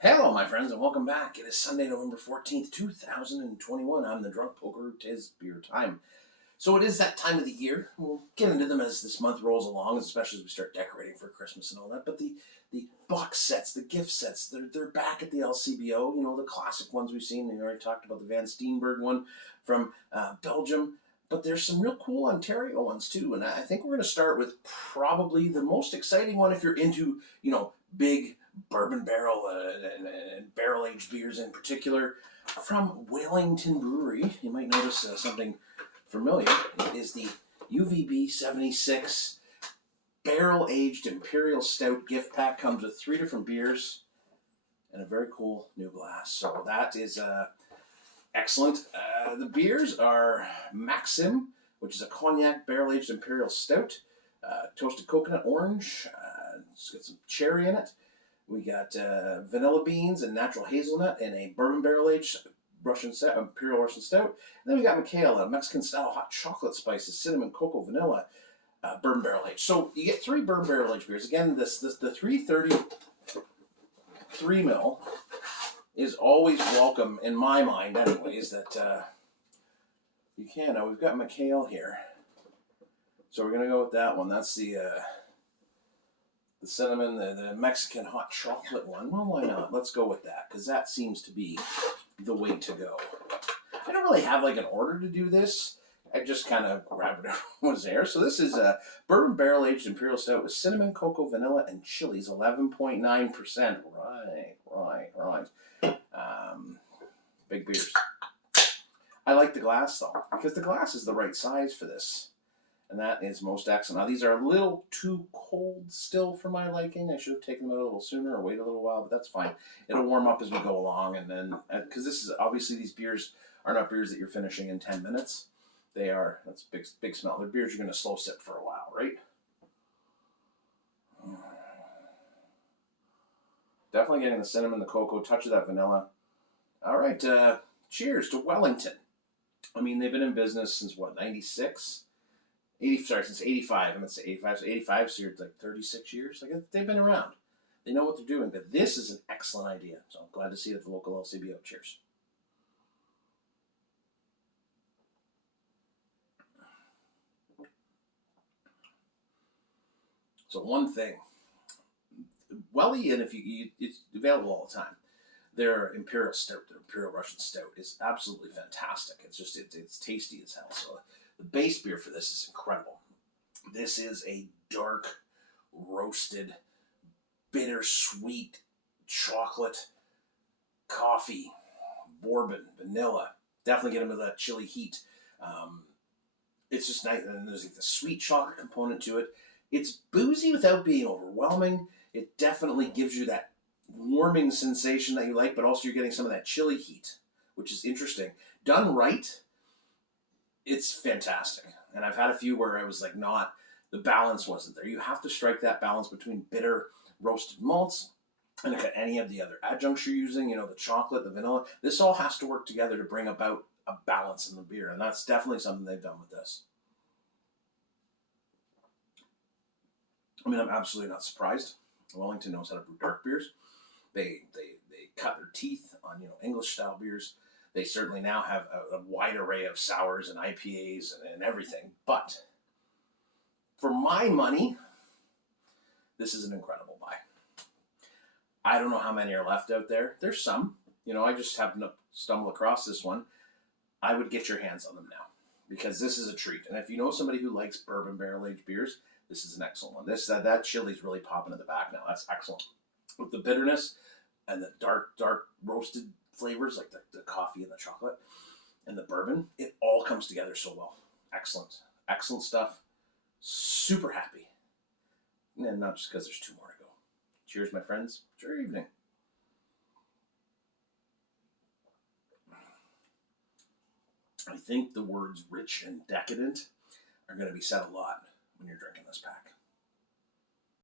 Hello, my friends, and welcome back. It is Sunday, November 14th, 2021. I'm the Drunk Poker. 'Tis beer time. So it is that time of the year. We'll get into them as this month rolls along, especially as we start decorating for Christmas and all that. But the box sets, the gift sets, they're back at the LCBO. You know, the classic ones we've seen. We already talked about the Van Steenberg one from Belgium. But there's some real cool Ontario ones too. And I think we're going to start with probably the most exciting one if you're into, big bourbon barrel and barrel aged beers in particular from Wellington Brewery. You might notice something familiar. It is the UVB-76 barrel aged Imperial Stout gift pack. Comes with 3 different beers and a very cool new glass. So that is excellent. The beers are Maxim, which is a cognac barrel aged Imperial Stout, toasted coconut orange. It's got some cherry in it. We got vanilla beans and natural hazelnut in a bourbon barrel aged Imperial Russian Stout. And then we got Mikhail, a Mexican style hot chocolate spices, cinnamon, cocoa, vanilla, bourbon barrel aged. So you get 3 bourbon barrel aged beers. Again, the 330 3 ml is always welcome in my mind, anyways. That you can. Now we've got Mikhail here, so we're gonna go with that one. That's the cinnamon, the Mexican hot chocolate one. Well, why not? Let's go with that, because that seems to be the way to go. I don't really have like an order to do this. I just kind of grabbed it was there. So this is a bourbon barrel aged Imperial Stout with cinnamon, cocoa, vanilla, and chilies, 11.9%. Right. Big beers. I like the glass though, because the glass is the right size for this. And that is most excellent. Now, these are a little too cold still for my liking. I should have taken them out a little sooner or wait a little while, but that's fine. It'll warm up as we go along. And then, because this is obviously, these beers are not beers that you're finishing in 10 minutes. They are, that's big smell. They're beers you're going to slow sip for a while, right? Definitely getting the cinnamon, the cocoa, touch of that vanilla. All right, cheers to Wellington. I mean, they've been in business since what, 96? Since 85. I'm going to say 85. So 85, so you're like 36 years. Like, they've been around. They know what they're doing. But this is an excellent idea. So I'm glad to see it at the local LCBO. Cheers. So one thing. Welly, and it's available all the time. Their Imperial Stout, their Imperial Russian Stout, is absolutely fantastic. It's just, it's tasty as hell. So the base beer for this is incredible. This is a dark, roasted, bittersweet chocolate, coffee, bourbon, vanilla. Definitely get into that chili heat. It's just nice. And there's like the sweet chocolate component to it. It's boozy without being overwhelming. It definitely gives you that warming sensation that you like, but also you're getting some of that chili heat, which is interesting. Done right, it's fantastic. And I've had a few where I was like, the balance wasn't there. You have to strike that balance between bitter roasted malts and any of the other adjuncts you're using, the chocolate, the vanilla. This all has to work together to bring about a balance in the beer, and that's definitely something they've done with this. I mean, I'm absolutely not surprised. Wellington knows how to brew dark beers. They cut their teeth on English style beers. They certainly now have a wide array of sours and IPAs and everything. But for my money, this is an incredible buy. I don't know how many are left out there. There's some. I just happened to stumble across this one. I would get your hands on them now, because this is a treat. And if you know somebody who likes bourbon barrel aged beers, this is an excellent one. That chili's really popping in the back now. That's excellent. With the bitterness and the dark roasted flavors, like the coffee and the chocolate and the bourbon, it all comes together so well. Excellent stuff. Super happy. And not just because there's 2 more to go. Cheers, my friends. Enjoy your evening. I think the words rich and decadent are going to be said a lot when you're drinking this pack.